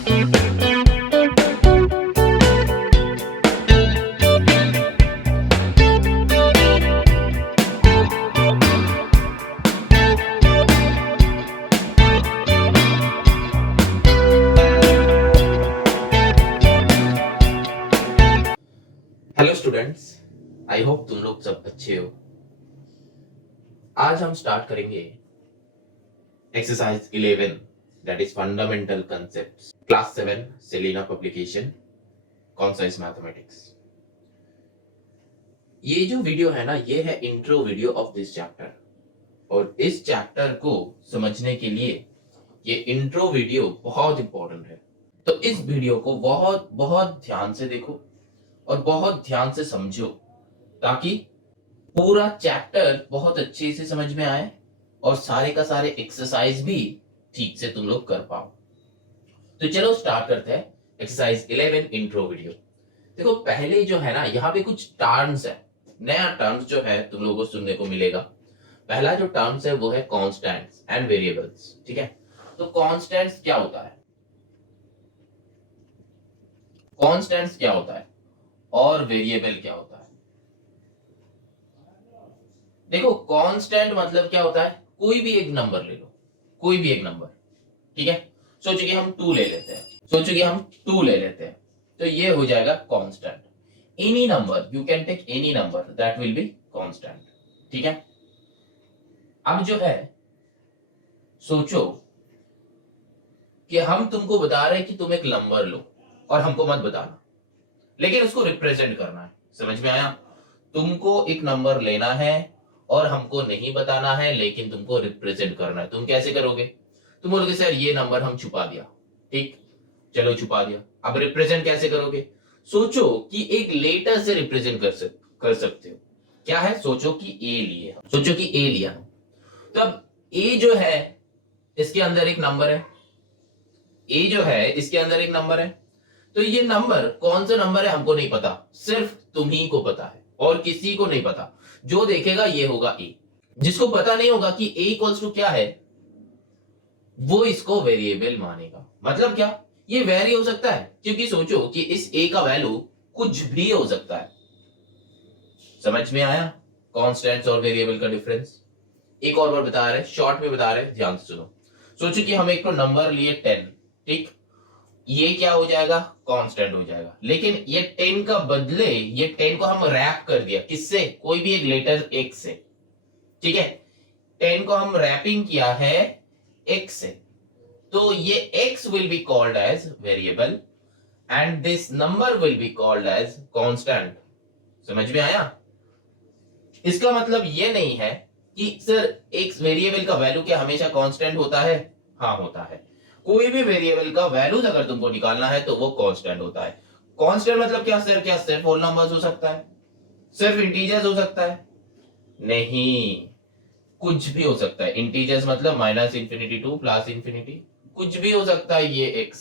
Hello students, I hope तुम लोग सब अच्छे हो। आज हम स्टार्ट करेंगे exercise 11 that is fundamental concepts, class 7 Selina publication, concise mathematics. ये जो वीडियो है ना, ये है intro video of this chapter, और इस चैप्टर को समझने के लिए ये इंट्रो वीडियो बहुत इंपॉर्टेंट है। तो इस वीडियो को बहुत बहुत ध्यान से देखो और बहुत ध्यान से समझो, ताकि पूरा चैप्टर बहुत अच्छे से समझ में आए और सारे का सारे एक्सरसाइज भी ठीक से तुम लोग कर पाओ। तो चलो स्टार्ट करते हैं एक्सरसाइज 11 इंट्रो वीडियो। देखो, पहले जो है ना, यहाँ पे कुछ टर्म्स है, नया टर्म्स जो है तुम लोगों को सुनने को मिलेगा। पहला जो टर्म्स है वो है कांस्टेंट्स एंड वेरिएबल्स। ठीक है, तो कांस्टेंट्स क्या होता है, कांस्टेंट्स क्या होता है और वेरिएबल क्या होता है। देखो, कांस्टेंट मतलब क्या होता है, कोई भी एक नंबर ले लो, कोई भी एक नंबर। ठीक है, सोचो कि हम 2 ले लेते हैं, सोचो कि हम 2 ले लेते हैं, तो ये हो जाएगा constant. Any number, you can take any number, that will be constant. ठीक है, अब जो है, सोचो कि हम तुमको बता रहे हैं कि तुम एक नंबर लो और हमको मत बताना, लेकिन उसको रिप्रेजेंट करना है। समझ में आया? तुमको एक नंबर लेना है और हमको नहीं बताना है, लेकिन तुमको रिप्रेजेंट करना है। तुम कैसे करोगे? तुम बोलोगे सर ये नंबर हम छुपा दिया। ठीक, चलो छुपा दिया। अब रिप्रेजेंट कैसे करोगे? सोचो कि एक लेटर से रिप्रेजेंट कर सकते हो। क्या है? सोचो कि ए लिए, सोचो कि ए लिया, तब ए जो है इसके अंदर एक नंबर है, ए जो है इसके अंदर एक नंबर है। तो ये नंबर कौन सा नंबर है हमको नहीं पता, सिर्फ तुम्ही को पता है और किसी को नहीं पता। जो देखेगा ये होगा ए। जिसको पता नहीं होगा कि ए इक्वल्स टू क्या है, वो इसको वेरिएबल मानेगा। मतलब क्या? ये वेरी हो सकता है, क्योंकि सोचो कि इस ए का वैल्यू कुछ भी हो सकता है। समझ में आया कांस्टेंट्स और वेरिएबल का डिफरेंस? एक और बार बता रहे, शॉर्ट में बता रहे, ध्यान से सुनो। सोचो कि हम एक तो नंबर लिए 10। ठीक, ये क्या हो जाएगा? कांस्टेंट हो जाएगा। लेकिन ये 10 का बदले ये 10 को हम रैप कर दिया, किससे? कोई भी एक लेटर x से। ठीक है, 10 को हम रैपिंग किया है x से, तो ये x will be called as variable and this number will be called as constant. समझ में आया? इसका मतलब ये नहीं है कि सर एक वेरिएबल का वैल्यू क्या हमेशा कांस्टेंट होता है? हाँ, होता है। कोई भी वेरिएबल का वैल्यूज अगर तुमको निकालना है तो वो कांस्टेंट होता है। कांस्टेंट मतलब क्या सर? क्या सिर्फ होल नंबर्स हो सकता है? सिर्फ इंटीजर्स हो सकता है? नहीं, कुछ भी हो सकता है। इंटीजर्स मतलब minus infinity two plus infinity, कुछ भी हो सकता है ये एक्स।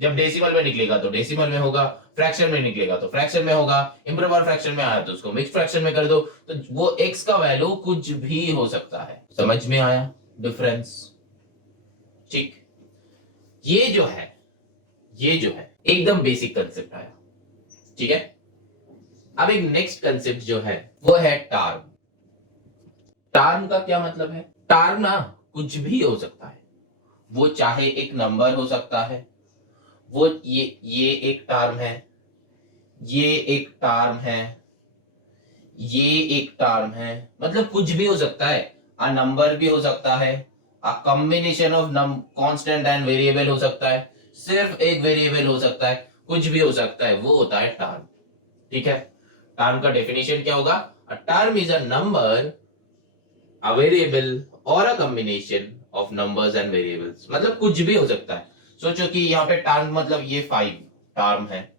जब डेसिमल में निकलेगा तो डेसिमल में होगा, फ्रैक्शन में निकलेगा तो फ्रैक्शन में होगा, इंप्रोपर फ्रैक्शन में आया तो उसको मिक्स फ्रैक्शन में कर दो, तो वो एक्स का वैल्यू कुछ भी हो सकता है। समझ में आया डिफरेंस? ठीक, ये जो है एकदम बेसिक कंसेप्ट आया। ठीक है, अब एक नेक्स्ट कंसेप्ट जो है वो है टर्म। टर्म का क्या मतलब है? टर्म ना कुछ भी हो सकता है, वो चाहे एक नंबर हो सकता है, वो ये एक टर्म है, ये एक टर्म है, ये एक टर्म है, मतलब कुछ भी हो सकता है। अ नंबर भी हो सकता है, अ combination of constant and variable हो सकता है, सिर्फ एक वेरिएबल हो सकता है, कुछ भी हो सकता है, वो होता है टर्म। ठीक है, टर्म का डेफिनेशन क्या होगा? A term is a number, a variable और a combination of numbers and variables. मतलब कुछ भी हो सकता है। सोचो कि यहाँ पे टर्म मतलब ये 5 टर्म है,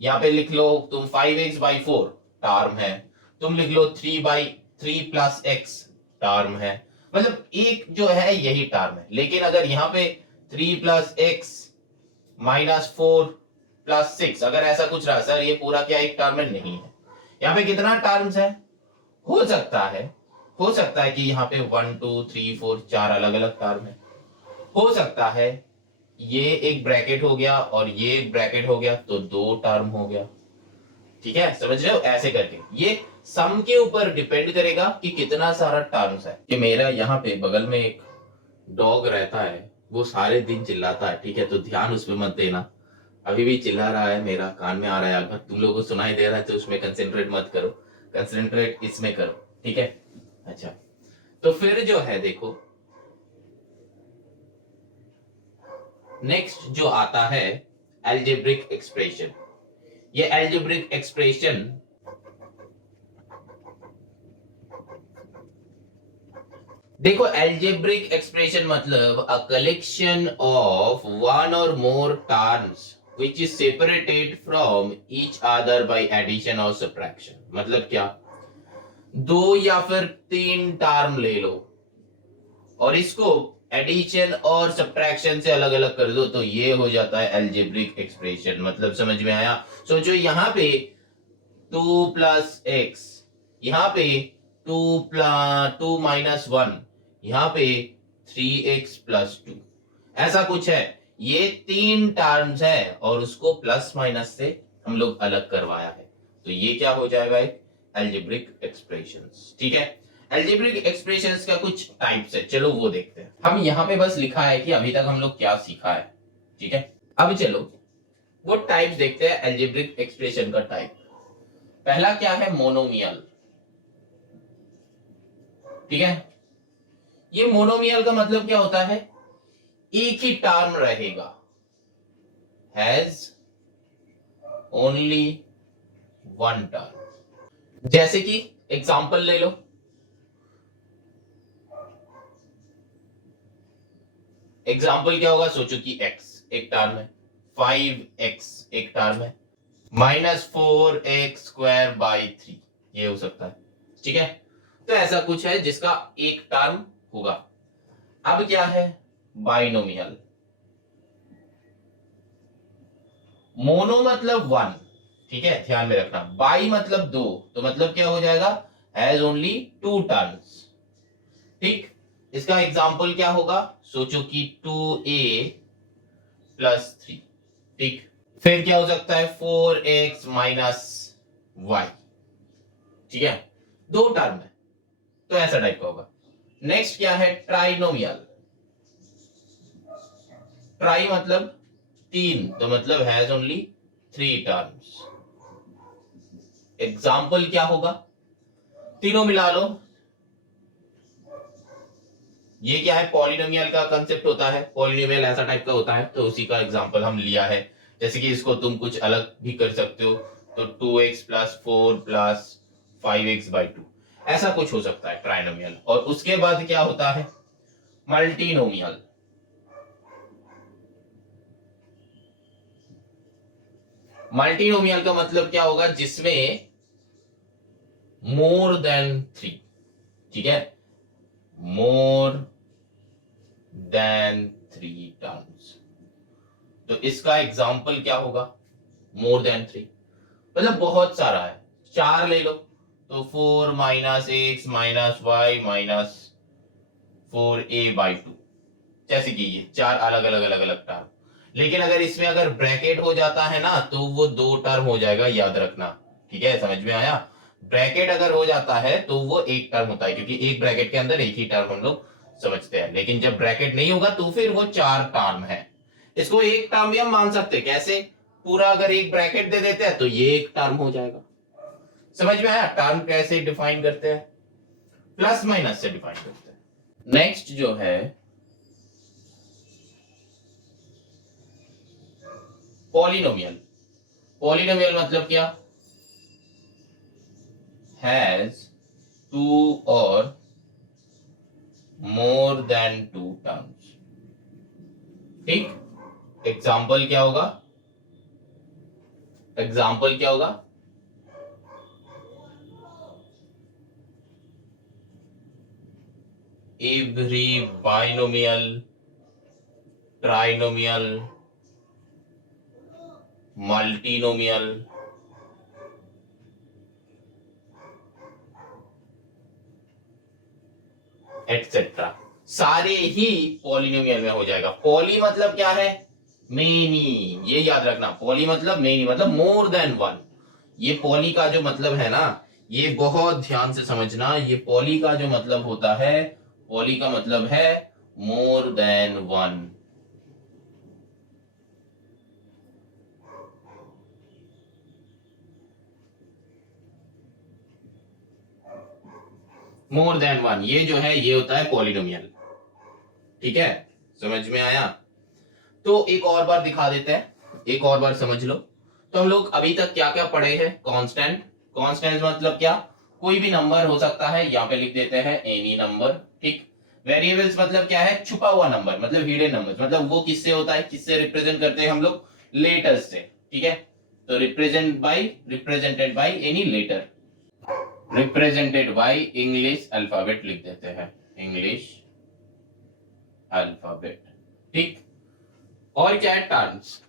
यहाँ पे लिख लो तुम 5x/4 टर्म है, तुम लिख लो 3/3 प्लस x टर्म है। मतलब एक जो है यही टर्म है। लेकिन अगर यहाँ पे 3 प्लस x माइनस 4 प्लस 6 अगर ऐसा कुछ रहा, सर ये पूरा क्या एक टर्म है? नहीं है। यहाँ पे कितना टर्म्स है? हो सकता है कि यहाँ पे 1 2 3 4 4 अलग अलग टर्म है। हो सकता है ये एक ब्रैकेट हो गया और ये एक ब्रैकेट हो गया, तो 2 टर्म हो गया। ठीक है, समझ रहे हो? ऐसे करके ये सम के ऊपर डिपेंड करेगा कि कितना सारा टर्म्स है। कि मेरा यहाँ पे बगल में एक डॉग रहता है, वो सारे दिन चिल्लाता है, ठीक है, तो ध्यान उसमें मत देना। अभी भी चिल्ला रहा है, मेरा कान में आ रहा है, अगर तुम लोगों को सुनाई दे रहा है तो उसमें कंसेंट्रेट मत करो, कंसेंट्रेट इसमें करो। ठीक है, अच्छा, तो फिर जो है देखो, नेक्स्ट जो आता है एल्जेब्रिक एक्सप्रेशन। ये एल्जेब्रिक एक्सप्रेशन देखो, एल्जेब्रिक एक्सप्रेशन मतलब अ कलेक्शन ऑफ वन और मोर terms which is separated from each other by addition or subtraction। मतलब क्या, 2 या फिर 3 टर्म ले लो और इसको एडिशन और सब्ट्रैक्शन से अलग अलग कर दो, तो ये हो जाता है एल्जेब्रिक एक्सप्रेशन। मतलब समझ में आया? सोचो यहाँ पे 2 प्लस एक्स, यहाँ पे 2 माइनस 1, यहाँ पे 3x प्लस 2, ऐसा कुछ है। ये 3 टर्म्स है और उसको प्लस माइनस से हम लोग अलग करवाया है, तो ये क्या हो जाएगा, एक एल्जेब्रिक एक्सप्रेशंस। ठीक है, एल्जेब्रिक एक्सप्रेशंस का कुछ टाइप्स है, चलो वो देखते हैं। हम यहाँ पे बस लिखा है कि अभी तक हम लोग क्या सीखा है। ठीक है, अब चलो वो टाइप्स देखते हैं एल्जेब्रिक एक्सप्रेशन का टाइप। पहला क्या है, मोनोमियल। ठीक है, ये मोनोमियल का मतलब क्या होता है, एक ही टर्म रहेगा, हैज ओनली वन टर्म। जैसे कि एग्जांपल ले लो, एग्जाम्पल क्या होगा, सोचो कि x एक टर्म है, 5x एक टर्म है, -4x² 3 ये हो सकता है। ठीक है, तो ऐसा कुछ है जिसका एक टर्म होगा। अब क्या है, बाइनोमियल। मोनो मतलब 1, ठीक है, ध्यान में रखना। बाई मतलब 2, तो मतलब क्या हो जाएगा, हैज ओनली 2 टर्म्स। ठीक, इसका एग्जाम्पल क्या होगा, सोचो कि 2a प्लस 3। ठीक, फिर क्या हो सकता है, 4x माइनस y। ठीक है, 2 टर्म है, तो ऐसा टाइप का होगा। नेक्स्ट क्या है, ट्राइनोमियल। ट्राई मतलब 3, तो मतलब हैज ओनली 3 टर्म्स। एग्जाम्पल क्या होगा, तीनों मिला लो। ये क्या है, पॉलिनोमियल का कंसेप्ट होता है, पॉलिनोमियल ऐसा टाइप का होता है, तो उसी का एग्जांपल हम लिया है। जैसे कि इसको तुम कुछ अलग भी कर सकते हो, तो 2x प्लस 4 प्लस 5x/2 ऐसा कुछ हो सकता है ट्राइनोमियल। और उसके बाद क्या होता है, मल्टीनोमियल। मल्टीनोमियल का मतलब क्या होगा, जिसमें मोर देन 3। ठीक है, मोर देन 3 टर्म्स। तो इसका एग्जाम्पल क्या होगा, मोर देन 3 मतलब बहुत सारा है, 4 ले लो, तो 4 minus x minus y minus 4a/2। जैसे कि ये 4 अलग अलग अलग अलग टर्म। लेकिन अगर इसमें अगर ब्रैकेट हो जाता है ना, तो वो 2 टर्म हो जाएगा, याद रखना। ठीक है, समझ में आया? ब्रैकेट अगर हो जाता है तो वो एक टर्म होता है, क्योंकि एक ब्रैकेट के अंदर एक ही टर्म हम लोग समझते हैं। लेकिन जब ब्रैकेट नहीं होगा तो फिर वो 4 टर्म है। इसको एक टर्म भी हम मान सकते हैं, कैसे, पूरा अगर एक ब्रैकेट दे देते हैं तो ये एक टर्म हो जाएगा। समझ में आया? टर्म कैसे डिफाइन करते हैं, प्लस माइनस से डिफाइन करते हैं। नेक्स्ट जो है पॉलिनोमियल। पॉलिनोमियल मतलब क्या, हैज 2 और मोर देन 2 टर्म्स। ठीक, एग्जाम्पल क्या होगा, एग्जाम्पल क्या होगा, every binomial, trinomial, multinomial, etcetera, सारे ही पॉलिनोमियल में हो जाएगा। पॉली मतलब क्या है, मेनी, ये याद रखना, पॉली मतलब मेनी मतलब मोर देन वन। ये पॉली का जो मतलब है ना, ये बहुत ध्यान से समझना, ये पॉली का जो मतलब होता है, पॉली का मतलब है more than one. More than one ये जो है ये होता है पॉलिनोमियल। ठीक है, समझ में आया? तो एक और बार दिखा देते हैं, एक और बार समझ लो। तो हम लोग अभी तक क्या क्या पढ़े हैं? कांस्टेंट। कांस्टेंट मतलब क्या? कोई भी नंबर हो सकता है, यहाँ पे लिख देते हैं एनी नंबर। ठीक। वेरिएबल्स मतलब क्या है? छुपा हुआ नंबर, मतलब हिडन नंबर। मतलब वो किससे होता है, किससे रिप्रेजेंट करते हैं हम लोग? लेटर्स से। ठीक है, तो represented by any letter, represented by English alphabet लिख देते हैं, इंग्लिश अल्फाबेट। ठीक। और क्या है? टर्म्स।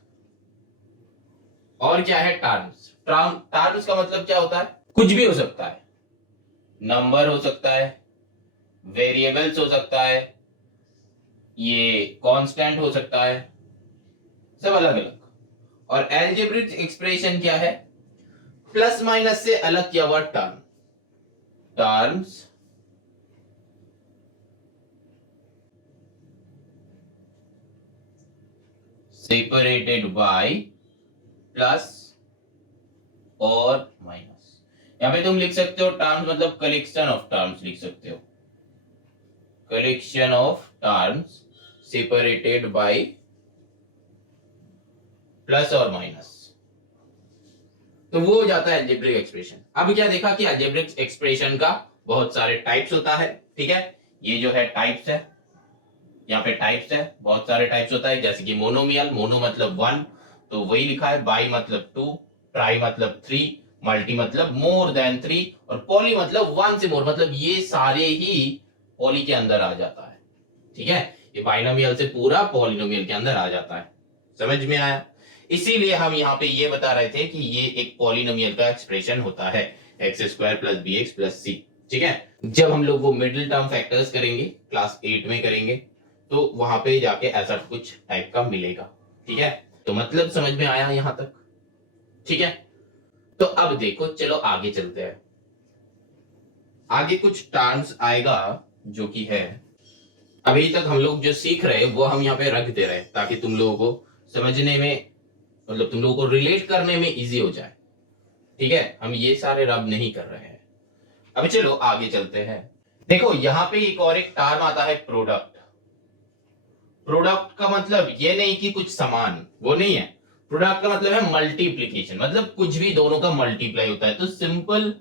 और क्या है? टर्म्स। टर्म्स का मतलब क्या होता है? कुछ भी हो सकता है, नंबर हो सकता है, वेरिएबल्स हो सकता है, ये कांस्टेंट हो सकता है, सब अलग अलग। और एल्जेब्रिक एक्सप्रेशन क्या है? प्लस माइनस से अलग किया हुआ term, terms separated by plus और माइनस। यहां पे तुम लिख सकते हो टर्म्स मतलब कलेक्शन ऑफ टर्म्स लिख सकते हो, collection of terms separated by plus और माइनस, तो वो हो जाता है अलजेब्रिक एक्सप्रेशन। अब क्या देखा कि अलजेब्रिक एक्सप्रेशन का बहुत सारे टाइप्स होता है। ठीक है, ये जो है टाइप्स है, यहाँ पे टाइप्स है, बहुत सारे टाइप्स होता है। जैसे कि मोनोमियल, मोनो मतलब वन, तो वही लिखा है। बाई मतलब टू, ट्राई मतलब थ्री, मल्टी मतलब मोर देन थ्री, और पॉली मतलब वन से मोर, मतलब ये सारे ही पॉली के अंदर आ जाता है। ठीक है, ये बाइनोमियल से पूरा पॉलिनोमियल के अंदर आ जाता है। समझ में आया? इसीलिए हम यहाँ पे ये बता रहे थे कि ये एक पॉलिनोमियल का एक्सप्रेशन होता है, x square plus b x plus c. ठीक है, जब हम लोग वो मिडिल टर्म फैक्टर्स करेंगे, क्लास 8 में करेंगे, तो वहां पे जाके ऐसा कुछ टाइप का मिलेगा। ठीक है, तो मतलब समझ में आया यहां तक? ठीक है, तो अब देखो, चलो आगे चलते हैं। आगे कुछ टर्म्स आएगा जो कि है, अभी तक हम लोग जो सीख रहे हैं वो हम यहाँ पे रख दे रहे हैं ताकि तुम लोगों को समझने में, मतलब तुम लोगों को रिलेट करने में इजी हो जाए। ठीक है, हम ये सारे रब नहीं कर रहे हैं। अब चलो आगे चलते हैं। देखो यहाँ पे एक और एक टर्म आता है, प्रोडक्ट। प्रोडक्ट का मतलब ये नहीं कि कुछ समान, वो नहीं है। प्रोडक्ट का मतलब है मल्टीप्लीकेशन, मतलब कुछ भी दोनों का मल्टीप्लाई होता है, तो सिंपल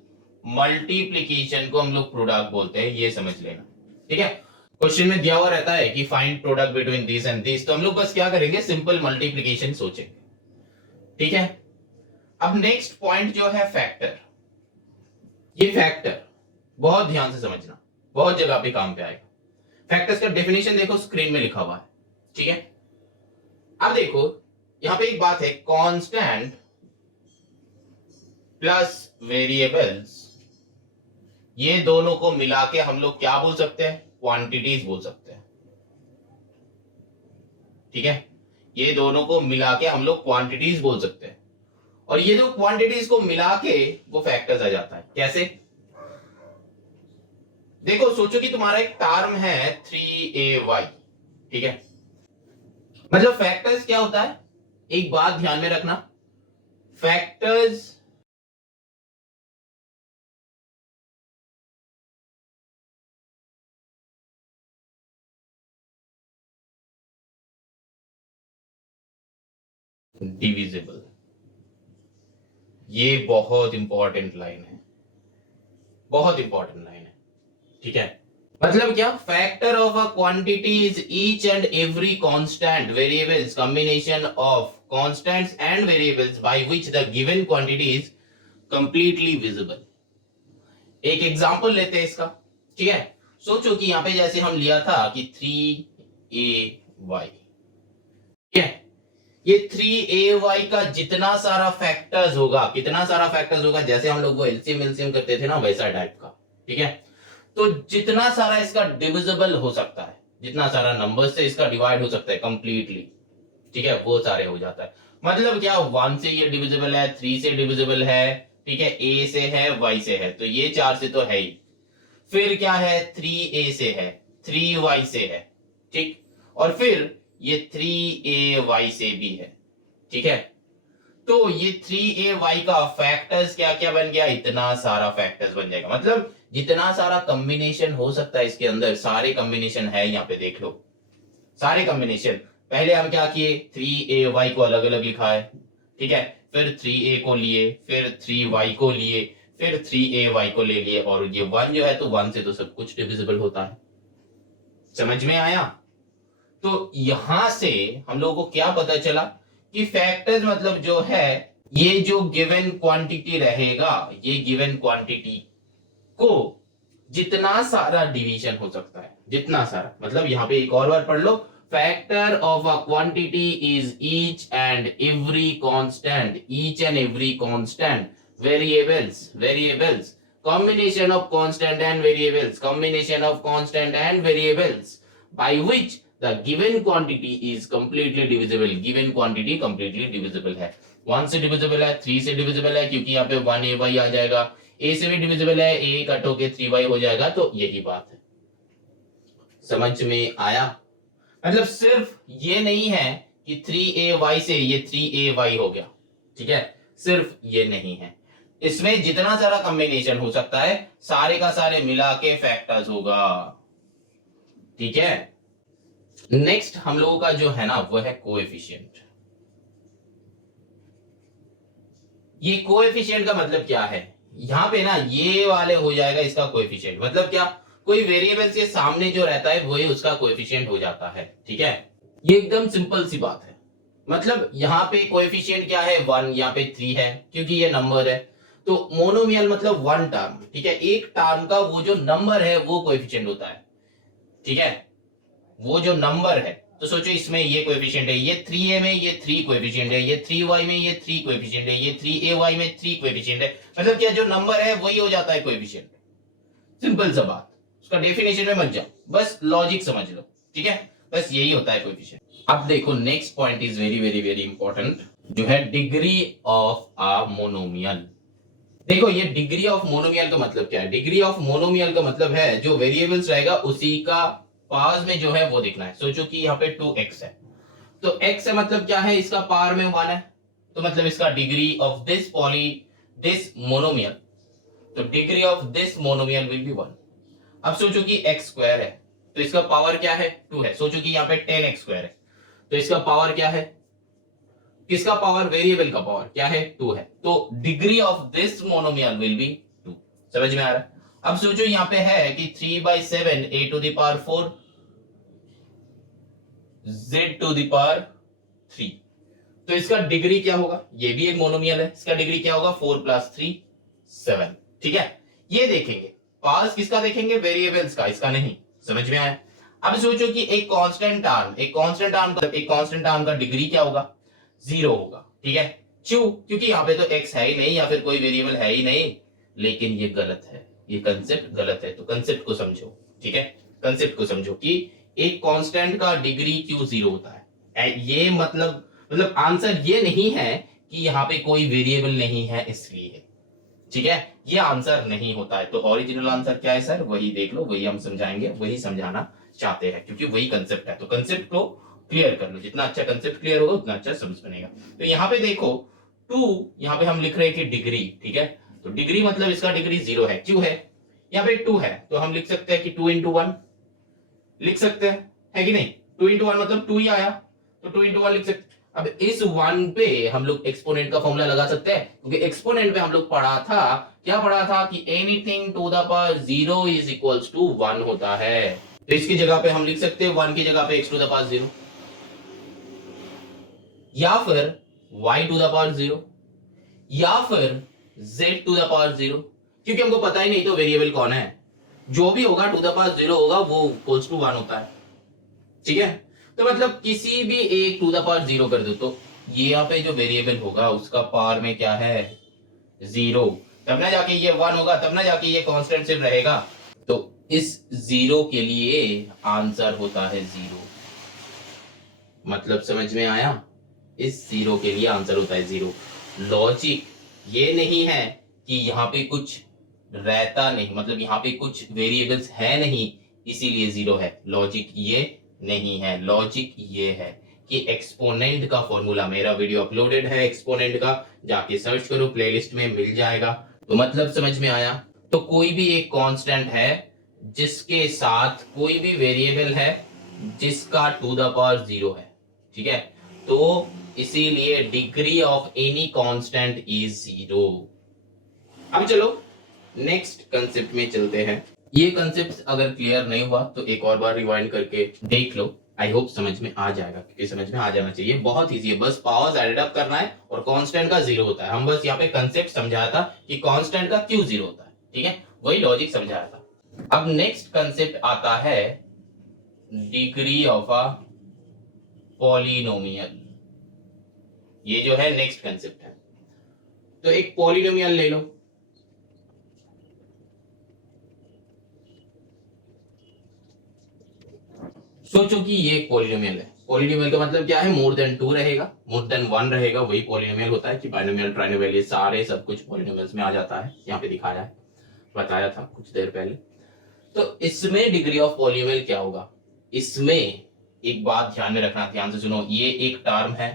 मल्टीप्लीकेशन को हम लोग प्रोडक्ट बोलते हैं, ये समझ लेना। ठीक है, क्वेश्चन में दिया हुआ रहता है कि find product between this and this, तो हम लोग बस क्या करेंगे, सिंपल मल्टीप्लीकेशन सोचेंगे। ठीक है, अब नेक्स्ट पॉइंट जो है फैक्टर। ये फैक्टर बहुत ध्यान से समझना, बहुत जगह पे काम पे आएगा। फैक्टर्स का डेफिनेशन देखो, स्क्रीन में लिखा हुआ है। ठीक है, अब देखो यहां पे एक बात है, कांस्टेंट प्लस वेरिएबल्स, ये दोनों को मिला के हम लोग क्या बोल सकते हैं, क्वांटिटीज बोल सकते हैं। ठीक है, ये दोनों को मिला के हम लोग क्वांटिटीज बोल सकते हैं, और ये जो क्वांटिटीज को मिला के वो फैक्टर्स आ जाता है। कैसे? देखो सोचो कि तुम्हारा एक टर्म है 3ay। ठीक है, मतलब फैक्टर्स क्या होता है, एक बात ध्यान में रखना, फैक्टर्स डिविजिबल, ये बहुत इंपॉर्टेंट लाइन है, बहुत इंपॉर्टेंट लाइन है। ठीक है, मतलब क्या, factor of a quantity is each and every constant variables combination of constants and variables by which the given quantity is completely visible. एक एग्जांपल लेते हैं इसका। ठीक है, सोचो कि यहां पे जैसे हम लिया था कि 3ay। ठीक है, ये 3ay का जितना सारा फैक्टर्स होगा, कितना सारा फैक्टर्स होगा, जैसे हम लोग वो एलसीएम एलसीएम करते थे ना, वैसा टाइप का। ठीक है, तो जितना सारा इसका डिविजिबल हो सकता है, जितना सारा नंबर से इसका डिवाइड हो सकता है कंप्लीटली। ठीक है, वो सारे हो जाता है। मतलब क्या, 1 से ये डिविजिबल है, 3 से डिविजिबल है, ठीक है, a से है, y से है, तो ये 4 से तो है ही। फिर क्या है, 3a से है, 3y से है, ठीक, और फिर ये 3ay से भी है, ठीक है। तो ये 3ay का फैक्टर्स क्या क्या बन गया, इतना सारा फैक्टर्स बन जाएगा। मतलब जितना सारा कॉम्बिनेशन हो सकता है इसके अंदर, सारे कॉम्बिनेशन है, यहाँ पे देख लो सारे कॉम्बिनेशन। पहले हम क्या किए, 3ay को अलग अलग लिखा है, ठीक है, फिर 3a को लिए, फिर 3y को लिए, फिर 3ay को ले लिए, और ये 1 जो है, तो 1 से तो सब कुछ डिविजिबल होता है। समझ में आया? तो यहां से हम लोगों को क्या पता चला कि फैक्टर्स मतलब जो है, ये जो गिवन क्वांटिटी रहेगा, ये गिवन क्वांटिटी को जितना सारा डिवीजन हो सकता है, जितना सारा, मतलब यहां पे एक और बार पढ़ लो, factor of a quantity is each and every constant variables combination of constant and variables by which the given quantity is completely divisible। given quantity completely divisible है, 1 से divisible है, 3 से divisible है, क्योंकि यहाँ पे 1ay आ जाएगा, a से भी divisible है, a कट होके 3y हो जाएगा। तो यही बात है, समझ में आया? मतलब सिर्फ ये नहीं है कि 3ay से ये 3ay हो गया, ठीक है, सिर्फ ये नहीं है, इसमें जितना सारा कॉम्बिनेशन हो सकता है, सारे का सारे मिला के फैक्टर्स होगा, ठीक है। नेक्स्ट हम लोगों का जो है ना, वो है कोएफिशिएंट। ये कोएफिशिएंट का मतलब क्या है, यहां पे ना ये वाले हो जाएगा इसका कोएफिशिएंट। मतलब क्या, कोई वेरिएबल के सामने जो रहता है वही उसका कोएफिशिएंट हो जाता है, ठीक है। ये एकदम सिंपल सी बात है। मतलब यहाँ पे कोएफिशिएंट क्या है, 1, यहाँ पे 3 है, क्योंकि ये नंबर है। तो मोनोमियल मतलब 1 टर्म, ठीक है, एक टर्म का वो जो नंबर है वो कोएफिशिएंट होता है, ठीक है, वो जो नंबर है। तो सोचो इसमें ये कोएफिशिएंट है, ये 3a में ये 3 कोएफिशिएंट है, ये 3y में ये 3 कोएफिशिएंट है, ये 3ay में 3 कोएफिशिएंट है। मतलब क्या, जो नंबर है वही हो जाता है कोएफिशिएंट। सिंपल सा बात, उसका डेफिनेशन में मत जाओ, बस लॉजिक समझ लो, ठीक है, बस यही होता है कोएफिशिएंट। अब देखो next point is very very very important, जो है डिग्री ऑफ अ मोनोमियल। देखो ये डिग्री ऑफ मोनोमियल का मतलब क्या है, डिग्री ऑफ मोनोमियल का मतलब है जो वेरिएबल्स रहेगा उसी का पावर्स में जो है वो देखना है। सोचो कि यहाँ पे 2x है, तो x है मतलब क्या है, इसका पावर में 1 है, तो मतलब इसका डिग्री ऑफ दिस मोनोमियल, तो degree of this monomial will be 1। अब सोचो कि x स्क्वायर है, तो इसका पावर क्या है, 2 है। सोचो कि यहाँ पे 10x स्क्वायर है, तो इसका पावर क्या है, किसका पावर, वेरिएबल का पावर क्या है, 2 है। तो degree of this monomial will be 2। समझ में आ रहा है? अब सोचो यहाँ पे है कि 3/7 a to the power 4 z to the power 3, तो इसका डिग्री क्या होगा, ये भी एक मोनोमियल है, इसका डिग्री क्या होगा, 4 + 3 7, ठीक है। ये देखेंगे, पावर्स किसका देखेंगे, वेरिएबल्स का, इसका नहीं। समझ में आया? अब सोचो कि एक कांस्टेंट टर्म का डिग्री क्या होगा, 0 होगा, ठीक है। क्योंकि यहाँ पे तो x है ही नहीं, या फिर कोई वेरिएबल है ही नहीं। लेकिन ये गलत है, ये कंसेप्ट गलत है। तो कंसेप्ट को समझो, ठीक है, कंसेप्ट को समझो कि एक कांस्टेंट का डिग्री क्यों 0 होता है। ये मतलब आंसर ये नहीं है कि यहाँ पे कोई वेरिएबल नहीं है इसलिए, ठीक है, ये आंसर नहीं होता है। तो ओरिजिनल आंसर क्या है सर, वही देख लो, वही हम समझाएंगे, वही समझाना चाहते हैं, क्योंकि वही कंसेप्ट है। तो कंसेप्ट को क्लियर कर लो, जितना अच्छा कंसेप्ट क्लियर होगा उतना अच्छा समझ बनेगा। तो यहाँ पे देखो 2, यहाँ पे हम लिख रहे हैं कि डिग्री, ठीक है, तो डिग्री मतलब इसका डिग्री 0 है। क्यों है, यहाँ पे 2 है, तो हम लिख सकते हैं कि 2 × 1 लिख सकते हैं, है कि नहीं। 2 × 1 मतलब 2 ही आया, तो 2 × 1 लिख सकते। अब इस 1 पे हम लोग एक्सपोनेंट का फॉर्मूला लगा सकते हैं, क्योंकि एक्सपोनेंट पे हम लोग पढ़ा था, क्या पढ़ा था कि anything to the power 0 is equals to 1 होता है। तो इसकी जगह पे हम लिख सकते हैं 1 की जगह पे x टू द पावर 0, या फिर y टू द पावर 0, या फिर z टू द पावर 0, क्योंकि हमको पता ही नहीं तो वेरिएबल कौन है। जो भी होगा टू द पावर 0 होगा, वो इक्वल्स टू 1 होता है, ठीक है। तो मतलब किसी भी एक टू द पावर 0 कर दो, तो ये यहाँ पे जो वेरिएबल होगा उसका पावर में क्या है, 0, तब ना जाके ये 1 होगा, तब ना जाके ये कांस्टेंट सिर्फ रहेगा। तो इस 0 के लिए आंसर होता है 0। मतलब समझ में आया? इस जीरो के लिए आंसर होता है जीरो। लॉजिक ये नहीं है कि यहाँ पे कुछ रहता नहीं, मतलब यहाँ पे कुछ वेरिएबल्स है नहीं इसीलिए जीरो है। लॉजिक ये नहीं है, लॉजिक ये है कि एक्सपोनेंट का फॉर्मूला, मेरा वीडियो अपलोडेड है एक्सपोनेंट का, जाके सर्च करो, प्लेलिस्ट में मिल जाएगा। तो मतलब समझ में आया। तो कोई भी एक कांस्टेंट है जिसके साथ कोई भी वेरिएबल है जिसका टू द पावर जीरो है, ठीक है, तो इसीलिए degree of any constant is zero. अब चलो नेक्स्ट कंसेप्ट में चलते हैं। ये कंसेप्ट अगर क्लियर नहीं हुआ तो एक और बार रिवाइंड करके देख लो, आई होप समझ में आ जाएगा, क्योंकि समझ में आ जाना चाहिए। बहुत इजी है, बस पावर्स एडेड अप करना है और कांस्टेंट का जीरो होता है। हम बस यहाँ पे कंसेप्ट समझाया था कि कांस्टेंट का क्यों जीरो होता है, ठीक है, वही लॉजिक समझाया था। अब नेक्स्ट कंसेप्ट आता है डिग्री ऑफ अ पॉलिनोमियल। ये जो है नेक्स्ट कंसेप्ट है। तो एक पॉलिनोमियल ले लो, सोचो कि ये एक पॉलिनोमियल है। पॉलिनोमियल का मतलब क्या है, मोर देन टू रहेगा, मोर देन वन रहेगा, वही पॉलिनोमियल होता है। कि बाइनोमियल, ट्राइनोमियल, ये सारे सब कुछ पॉलिनोमियल्स में आ जाता है। यहाँ पे दिखाया है, बताया था कुछ देर पहले। तो इसमें डिग्री ऑफ पॉलिनोमियल क्या होगा, इसमें एक बात ध्यान में रखना, ध्यान से सुनो। ये एक टर्म है,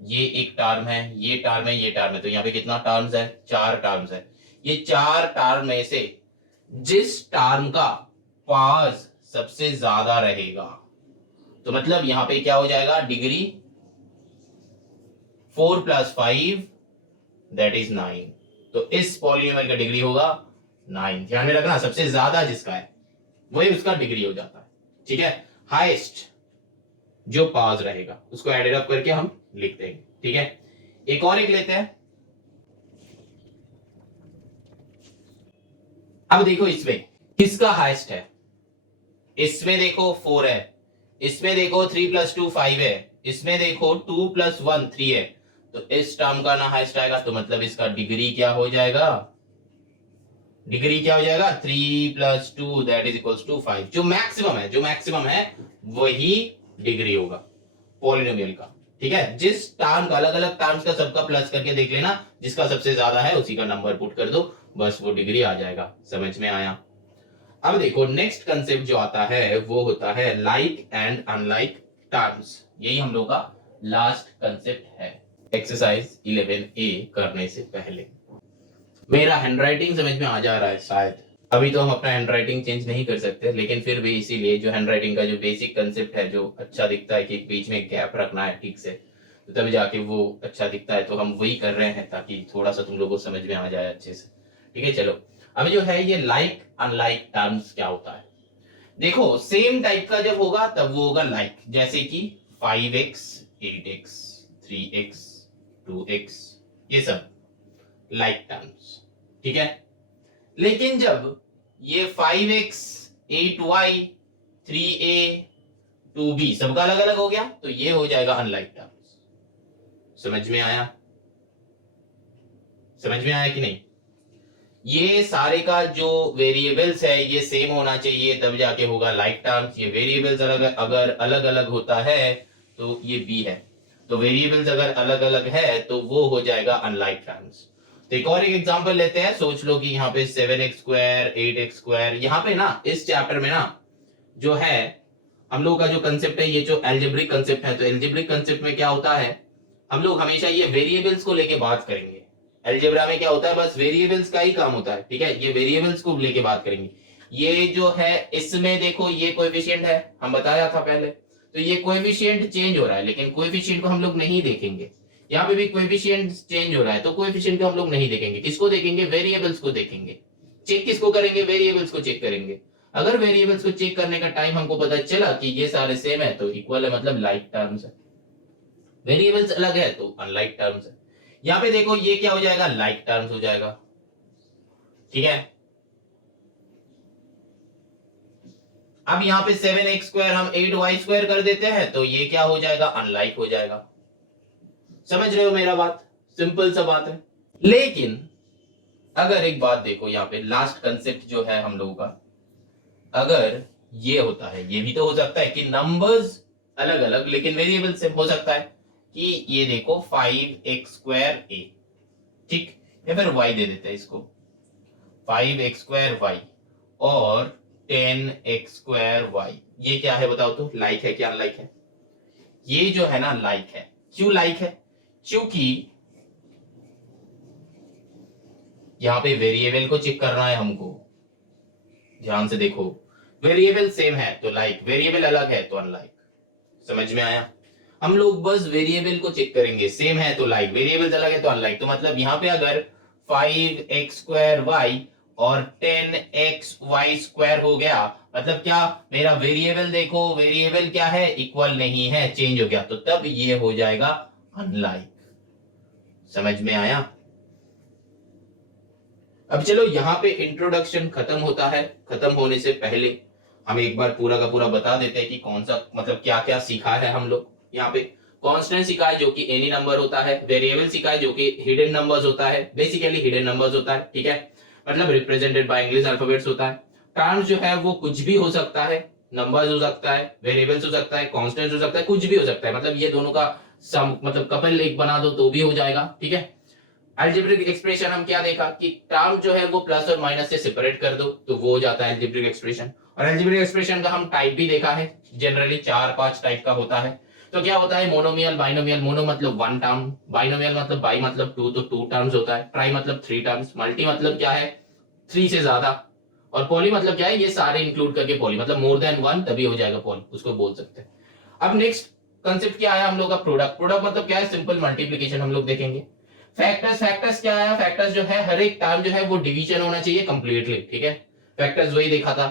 ये एक टर्म है, ये टर्म है, ये टर्म है। तो यहाँ पे कितना टर्म्स है, चार टर्म्स है। ये चार टर्म में से जिस टर्म का पावर्स सबसे ज्यादा रहेगा, तो मतलब यहां पे क्या हो जाएगा, डिग्री 4 + 5 दैट इज 9। तो इस पॉलिनोमियल का डिग्री होगा 9। ध्यान में रखना, सबसे ज्यादा जिसका है वही उसका डिग्री हो जाता है, ठीक है। हाईएस्ट जो पावर्स रहेगा उसको एडेड अप करके हम लिख देंगे, ठीक है। एक और एक लेते हैं। अब देखो इसमें किसका हाईएस्ट है, इसमें देखो 4 है, इसमें देखो 3 + 2 5 है, इसमें देखो 2 + 1 3 है। तो इस टर्म का ना हाईएस्ट आएगा, तो मतलब इसका डिग्री क्या हो जाएगा, डिग्री क्या हो जाएगा, 3 + 2 दैट इज इक्वल्स टू 5। जो मैक्सिमम है, जो मैक्सिमम है वही डिग्री होगा पॉलिनोमियल का, ठीक है। जिस टर्म का, अलग अलग टर्म्स का सबका प्लस करके देख लेना, जिसका सबसे ज्यादा है उसी का नंबर पुट कर दो, बस वो डिग्री आ जाएगा। समझ में आया। अब देखो नेक्स्ट कंसेप्ट जो आता है वो होता है लाइक एंड अनलाइक टर्म्स। यही हम लोग का लास्ट कंसेप्ट है एक्सरसाइज 11A करने से पहले। मेरा हैंडराइटिंग समझ में आ जा रहा है शायद। अभी तो हम अपना हैंडराइटिंग चेंज नहीं कर सकते, लेकिन फिर भी इसीलिए जो हैंडराइटिंग का जो बेसिक कंसेप्ट है, जो अच्छा दिखता है कि बीच में गैप रखना है ठीक से, तो तब जाके वो अच्छा दिखता है, तो हम वही कर रहे हैं ताकि थोड़ा सा तुम लोगों को समझ में आ जाए अच्छे से, ठीक है। चलो अभी जो है ये लाइक अनलाइक टर्म्स क्या होता है, देखो सेम टाइप का जब होगा तब वो होगा लाइक, जैसे कि 5x 8x 3x 2x, ये सब लाइक टर्म्स, ठीक है। लेकिन जब ये 5x 8y 3a 2b सबका अलग अलग हो गया, तो ये हो जाएगा अनलाइक टर्म्स। समझ में आया, समझ में आया कि नहीं। ये सारे का जो वेरिएबल्स है ये सेम होना चाहिए, तब जाके होगा लाइक टर्म्स। ये वेरिएबल्स अगर अलग अलग होता है तो ये बी है, तो वेरिएबल्स अगर अलग अलग है तो वो हो जाएगा अनलाइक टर्म्स। तो एक और एक एग्जांपल लेते हैं। सोच लो कि यहाँ पे 7x² 8x², यहाँ पे ना इस चैप्टर में ना जो है हम लोग का जो कंसेप्ट है, ये जो एल्जेब्रिक कंसेप्ट है, तो एल्जेब्रिक कंसेप्ट में क्या होता है, हम लोग हमेशा ये वेरिएबल्स को लेके बात करेंगे। अलजेब्रा में क्या होता है, बस वेरिएबल्स का ही काम होता है, ठीक है। ये वेरिएबल्स को लेके बात करेंगे। ये जो है इसमें देखो ये कोएफिशिएंट है, हम बताया था पहले, तो ये कोएफिशिएंट चेंज हो रहा है, लेकिन कोएफिशिएंट को हम लोग नहीं देखेंगे। यहाँ पे भी कोएफिशिएंट चेंज हो रहा है, तो कोएफिशिएंट को हम लोग नहीं देखेंगे। किसको देखेंगे, वेरिएबल्स को देखेंगे। चेक किसको करेंगे, वेरिएबल्स को चेक करेंगे। अगर वेरिएबल्स को चेक करने का टाइम हमको पता चला कि ये सारे सेम है तो इक्वल है, मतलब लाइक टर्म्स है। वेरिएबल्स अलग है तो अनलाइक टर्म्स है। यहां पे देखो ये क्या हो जाएगा, लाइक टर्म्स हो जाएगा, ठीक है। अब यहां पे 7x² हम 8y² कर देते हैं, तो ये क्या हो जाएगा, अनलाइक हो जाएगा। समझ रहे हो मेरा बात, सिंपल सा बात है। लेकिन अगर एक बात देखो, यहाँ पे लास्ट कंसेप्ट जो है हम लोगों का, अगर ये होता है, ये भी तो हो सकता है कि नंबर्स अलग अलग लेकिन वेरिएबल सेम हो सकता है। कि ये देखो 5x² a, ठीक, या फिर y दे देते हैं इसको 5x² y और 10x² y। ये क्या है बताओ तो, लाइक है क्या अनलाइक है? ये जो है ना लाइक है। क्यों लाइक है? क्योंकि यहां पे वेरिएबल को चेक करना है हमको, ध्यान से देखो, वेरिएबल सेम है तो लाइक, वेरिएबल अलग है तो अनलाइक। समझ में आया? हम लोग बस वेरिएबल को चेक करेंगे, सेम है तो लाइक, वेरिएबल अलग है तो अनलाइक। तो मतलब यहाँ पे अगर 5x² और 10xy² हो गया, मतलब क्या, मेरा वेरिएबल देखो, वेरिएबल क्या है, इक्वल नहीं है, चेंज हो गया, तो तब ये हो जाएगा अनलाइक। समझ में आया? अब चलो यहाँ पे इंट्रोडक्शन खत्म होता है, खत्म होने से पहले हम एक बार पूरा का पूरा बता देते हैं कि कौन सा, मतलब क्या क्या सीखा है हम लोग। यहाँ पे कांस्टेंट सीखा है जो कि एनी नंबर होता है, वेरिएबल सीखा है जो कि हिडन नंबर्स होता है, बेसिकली हिडन नंबर्स होता है, ठीक है, मतलब रिप्रेजेंटेड बाय इंग्लिश अल्फाबेट्स होता है। टर्म्स जो है वो कुछ भी हो सकता है, नंबर्स हो सकता है, वेरिएबल्स हो सकता है, कांस्टेंट्स हो सकता है, कुछ भी हो सकता है, मतलब ये दोनों का सम, मतलब कपल एक बना दो तो भी हो जाएगा, ठीक है। अलजेब्रिक एक्सप्रेशन हम क्या देखा कि टर्म जो है वो प्लस और माइनस से सेपरेट कर दो तो वो हो जाता है अलजेब्रिक एक्सप्रेशन। और अलजेब्रिक एक्सप्रेशन का हम टाइप भी देखा है, जनरली 4-5 टाइप का होता है। तो क्या होता है, मोनोमियल, बाइनोमियल, मोनो मतलब 1 टर्म, बाइनोमियल मतलब बाई मतलब 2 तो 2 टर्म्स होता है, ट्राई मतलब 3 टर्म्स, मल्टी मतलब क्या है 3 से ज्यादा, और पॉली मतलब क्या है, ये सारे इंक्लूड करके पॉली, मतलब मोर देन 1 तभी हो जाएगा पॉली, उसको बोल सकते हैं। अब नेक्स्ट कंसेप्ट क्या आया हम लोग का, प्रोडक्ट। प्रोडक्ट मतलब क्या है, सिंपल मल्टीप्लीकेशन हम लोग देखेंगे। फैक्टर्स, फैक्टर्स क्या आया, फैक्टर्स जो है हर एक टर्म जो है वो डिवीजन होना चाहिए कंप्लीटली, ठीक है। फैक्टर्स वही देखा था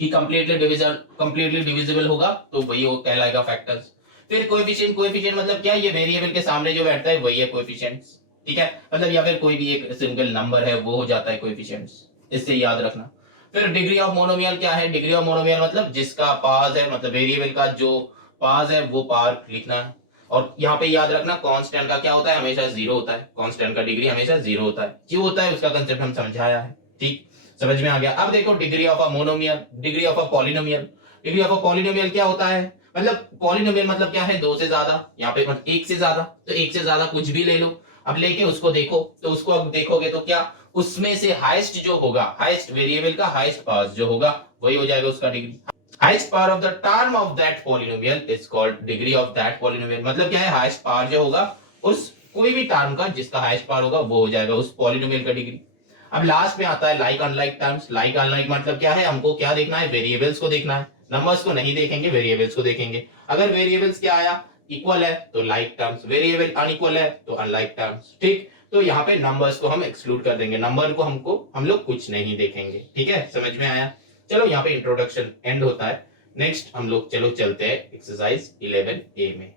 कि कंप्लीटली डिविजिबल होगा तो वही वो कहलाएगा फैक्टर्स। फिर कोएफिशिएंट, कोएफिशिएंट मतलब क्या है, ये वेरिएबल के सामने जो बैठता है वही है कोएफिशिएंट्स, ठीक है, मतलब या फिर कोई भी एक सिंगल नंबर है वो हो जाता है कोएफिशिएंट्स, इससे याद रखना। फिर डिग्री ऑफ मोनोमियल क्या है, डिग्री ऑफ मोनोमियल मतलब जिसका पास है, मतलब वेरिएबल का जो पास है वो पार लिखना है। और यहाँ पे याद रखना कांस्टेंट का क्या होता है, हमेशा 0 होता है, कांस्टेंट का डिग्री हमेशा 0 होता है, क्यों होता है उसका कंसेप्ट हम समझाया है, ठीक, समझ में आ गया। अब देखो degree of a monomial, degree of a polynomial. Degree of a polynomial क्या होता है, मतलब पॉलिनोमियल मतलब क्या है, 2 से ज्यादा, यहाँ पे मतलब 1 से ज्यादा, तो 1 से ज्यादा कुछ भी ले लो। अब लेके उसको देखो, तो उसको अब देखोगे तो क्या, उसमें से हाईएस्ट जो होगा, हाईएस्ट वेरिएबल का हाईएस्ट पास जो होगा वही हो जाएगा उसका degree. Highest power of the term of that polynomial is called degree of that polynomial. मतलब क्या है, हाईएस्ट पावर जो होगा उस कोई भी टर्म का, जिसका हाईएस्ट पावर होगा वो हो जाएगा उस पॉलिनोमियल का डिग्री। अब लास्ट में आता है like unlike terms. Like unlike मतलब क्या है, हमको क्या देखना है, वेरिएबल्स को देखना है, नंबर्स को नहीं देखेंगे, वेरिएबल्स को देखेंगे। अगर वेरिएबल्स क्या आया, इक्वल है तो लाइक टर्म्स, वेरिएबल अनइक्वल है तो अनलाइक टर्म्स, ठीक। तो यहाँ पे नंबर्स को हम एक्सक्लूड कर देंगे, नंबर को हम लोग कुछ नहीं देखेंगे, ठीक है, समझ में आया। चलो यहाँ पे इंट्रोडक्शन एंड होता है। नेक्स्ट हम लोग चलो चलते हैं एक्सरसाइज 11A में।